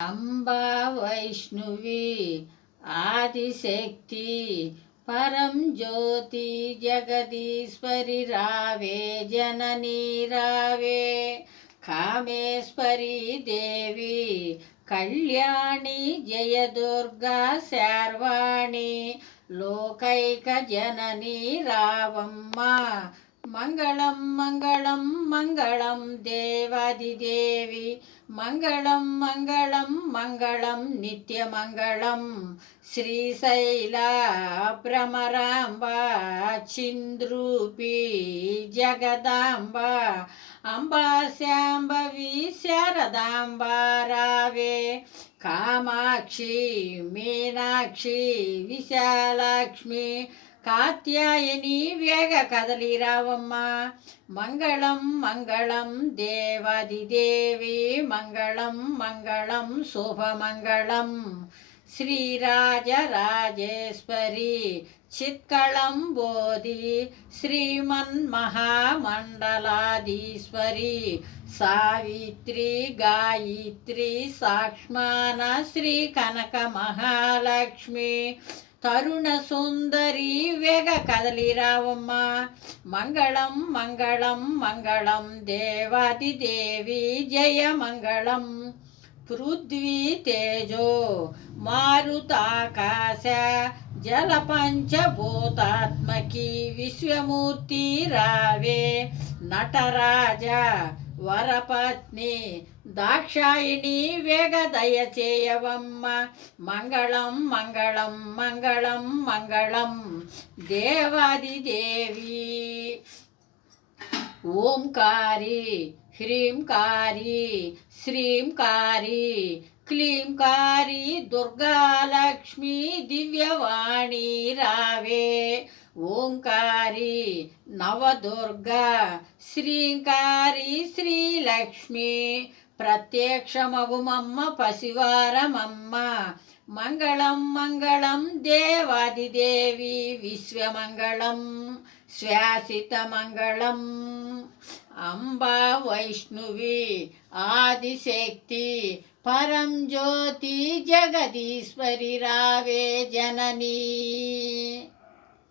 అంబా వైష్ణువి ఆదిశక్తి పరం జ్యోతి జగదీశ్వరి రావే జననీ రావే కామేశ్వరి దేవి కళ్యాణి జయదుర్గా శర్వాణి లోకైక జననీ రావమ్మ మంగళం మంగళం మంగళం దేవాదిదేవి మంగళం మంగళం మంగళం నిత్యమంగళం శ్రీశైల భ్రమరాంబ చింద్రూపి జగదాంబ. అంబా శాంభవి శారదాంబ రావే. కామాక్షి మీనాక్షి విశాలాక్ష్మి కాత్యాయని వేగ కదలి రావమ్మ. మంగళం మంగళం దేవాదిదేవి మంగళం మంగళం శుభమంగళం. శ్రీరాజరాజేశ్వరి చిత్కళం బోధి శ్రీమన్మహామండలాధీశ్వరి. సావిత్రి గాయత్రి సాక్ష్మాన శ్రీ కనక మహాలక్ష్మి తరుణ సుందరి వేగ కదలి రావమ్మ. మంగళం మంగళం మంగళం దేవాది దేవి జయ మంగళం. పృథ్వీ తేజో మారుతాకాశ జల పంచభూతాత్మకి విశ్వమూర్తి రావే. నటరాజ వరపత్ని దాక్షాయిణి వేగ దయచేయవమ్మ మంగళం మంగళం మంగళం మంగళం దేవాది దేవి. ఓంకారి హ్రీంకారి శ్రీంకారి క్లీంకారి దుర్గాలక్ష్మి దివ్యవాణి రావే. ఓంకారి నవదుర్గా శ్రీంకారి శ్రీలక్ష్మి ప్రత్యక్షమగుమమ్మ పసివారమమ్మ మంగళం మంగళం దేవాదిదేవి విశ్వమంగళం శ్వాసిత మంగళం అంబా వైష్ణువి ఆదిశక్తి పరం జ్యోతి జగదీశ్వరి రావే జననీ.